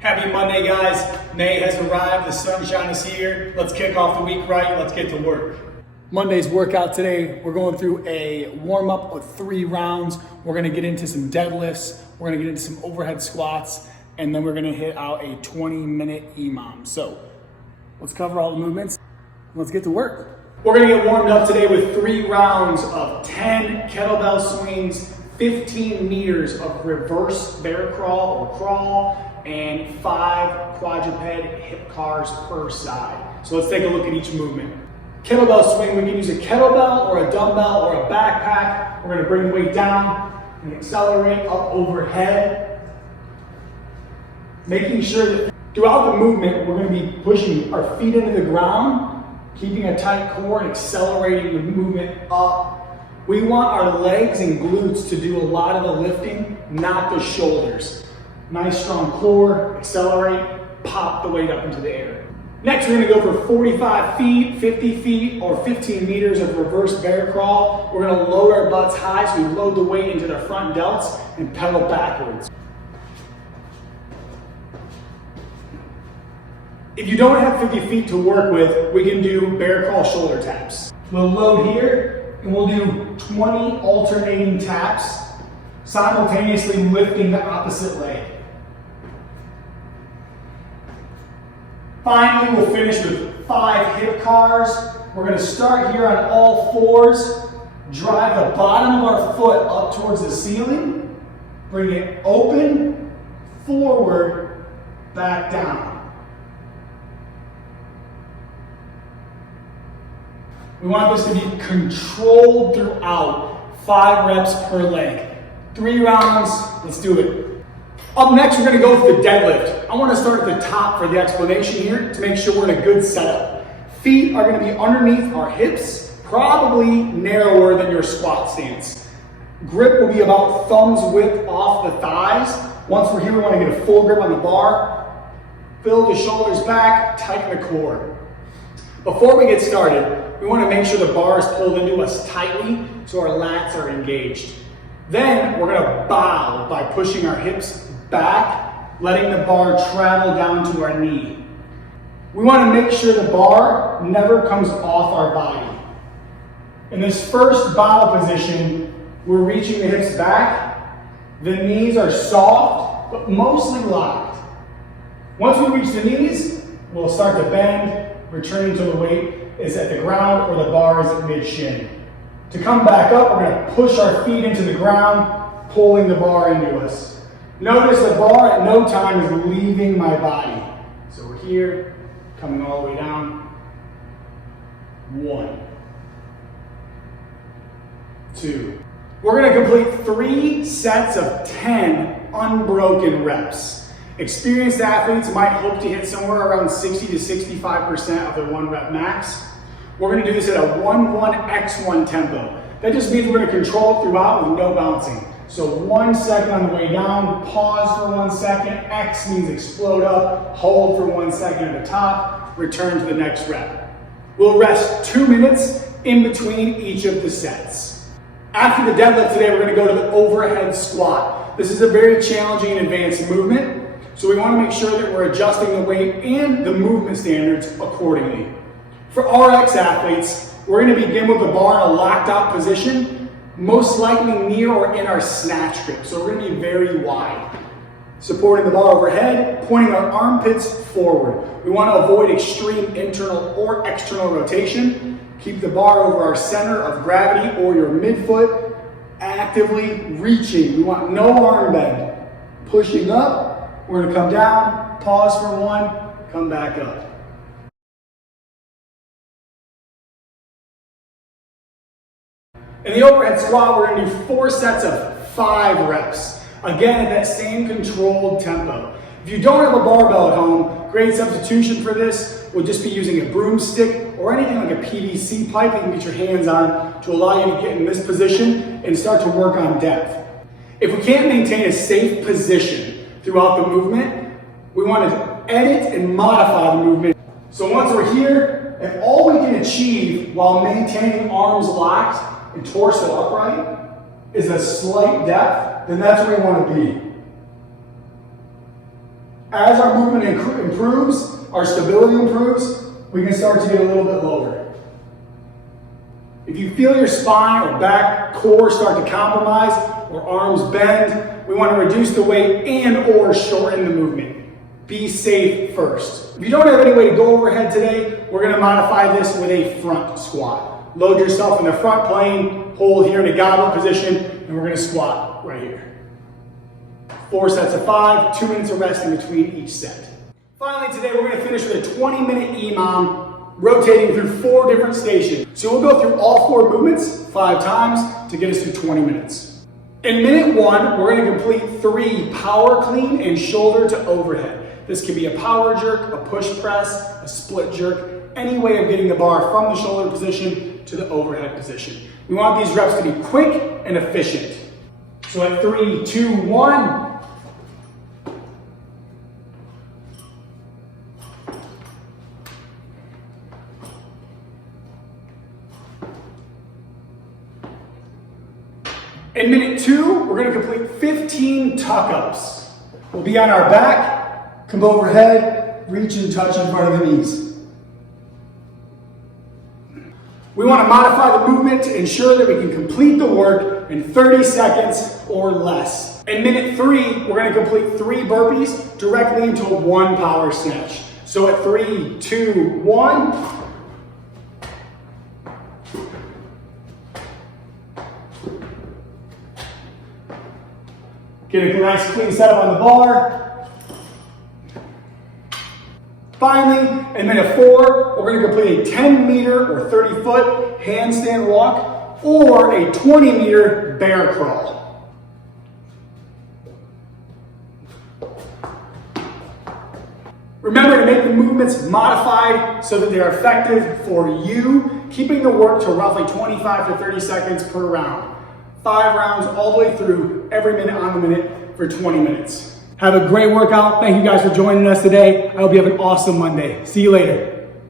Happy Monday, guys. May has arrived, the sunshine is here. Let's kick off the week right, let's get to work. Monday's workout today, we're going through a warm-up of 3 rounds. We're gonna get into some deadlifts, we're gonna get into some overhead squats, and then we're gonna hit out a 20-minute EMOM. So let's cover all the movements. Let's get to work. We're gonna get warmed up today with 3 rounds of 10 kettlebell swings, 15 meters of reverse bear crawl or crawl, and 5 quadruped hip CARs per side. So let's take a look at each movement. Kettlebell swing, we can use a kettlebell or a dumbbell or a backpack. We're gonna bring the weight down and accelerate up overhead. Making sure that throughout the movement, we're gonna be pushing our feet into the ground, keeping a tight core and accelerating the movement up. We want our legs and glutes to do a lot of the lifting, not the shoulders. Nice strong core, accelerate, pop the weight up into the air. Next, we're gonna go for 45 feet, 50 feet, or 15 meters of reverse bear crawl. We're gonna load our butts high so we load the weight into the front delts and pedal backwards. If you don't have 50 feet to work with, we can do bear crawl shoulder taps. We'll load here and we'll do 20 alternating taps, simultaneously lifting the opposite leg. Finally, we'll finish with 5 hip CARs. We're gonna start here on all 4s, drive the bottom of our foot up towards the ceiling, bring it open, forward, back down. We want this to be controlled throughout, 5 reps per leg. 3 rounds, let's do it. Up next, we're gonna go for the deadlift. I wanna start at the top for the explanation here to make sure we're in a good setup. Feet are gonna be underneath our hips, probably narrower than your squat stance. Grip will be about thumbs width off the thighs. Once we're here, we wanna get a full grip on the bar. Fill the shoulders back, tighten the core. Before we get started, we wanna make sure the bar is pulled into us tightly so our lats are engaged. Then we're gonna bow by pushing our hips back, letting the bar travel down to our knee. We wanna make sure the bar never comes off our body. In this first bow position, we're reaching the hips back. The knees are soft, but mostly locked. Once we reach the knees, we'll start to bend, returning to the weight is at the ground or the bar is at mid-shin. To come back up, we're gonna push our feet into the ground, pulling the bar into us. Notice the bar at no time is leaving my body. So we're here, coming all the way down. 1, 2. We're gonna complete 3 sets of 10 unbroken reps. Experienced athletes might hope to hit somewhere around 60 to 65% of their 1 rep max. We're gonna do this at a 1-1-x1 tempo. That just means we're gonna control it throughout with no bouncing. So 1 second on the way down, pause for 1 second, X means explode up, hold for 1 second at the top, return to the next rep. We'll rest 2 minutes in between each of the sets. After the deadlift today, we're gonna go to the overhead squat. This is a very challenging and advanced movement, so we wanna make sure that we're adjusting the weight and the movement standards accordingly. For RX athletes, we're gonna begin with the bar in a locked out position, most likely near or in our snatch grip. So we're gonna be very wide. Supporting the bar overhead, pointing our armpits forward. We wanna avoid extreme internal or external rotation. Keep the bar over our center of gravity or your midfoot, actively reaching. We want no arm bend. Pushing up, we're gonna come down, pause for 1, come back up. In the overhead squat, we're gonna do 4 sets of 5 reps. Again, at that same controlled tempo. If you don't have a barbell at home, great substitution for this would just be using a broomstick or anything like a PVC pipe you can get your hands on to allow you to get in this position and start to work on depth. If we can't maintain a safe position throughout the movement, we want to edit and modify the movement. So once we're here, if all we can achieve while maintaining arms locked and torso upright is a slight depth, then that's where we want to be. As our movement improves, our stability improves, we can start to get a little bit lower. If you feel your spine or back, core start to compromise or arms bend, we want to reduce the weight and or shorten the movement. Be safe first. If you don't have any way to go overhead today, we're going to modify this with a front squat. Load yourself in the front plane, hold here in a goblet position, and we're going to squat right here. 4 sets of 5, 2 minutes of rest in between each set. Finally today, we're going to finish with a 20-minute EMOM, rotating through 4 different stations. So we'll go through all 4 movements 5 times to get us through 20 minutes. In minute 1, we're going to complete 3 power clean and shoulder to overhead. This can be a power jerk, a push press, a split jerk, any way of getting the bar from the shoulder position to the overhead position. We want these reps to be quick and efficient. So at 3, 2, 1. In minute 2, we're going to complete 15 tuck-ups. We'll be on our back, come overhead, reach and touch in front of the knees. We want to modify the movement to ensure that we can complete the work in 30 seconds or less. In minute 3, we're going to complete 3 burpees directly into a 1 power snatch. So at 3, 2, 1. Get a nice clean setup on the bar. Finally, in minute 4, we're going to complete a 10-meter or 30-foot handstand walk or a 20-meter bear crawl. Remember to make the movements modified so that they're effective for you, keeping the work to roughly 25 to 30 seconds per round. 5 rounds all the way through, every minute on the minute for 20 minutes. Have a great workout. Thank you guys for joining us today. I hope you have an awesome Monday. See you later.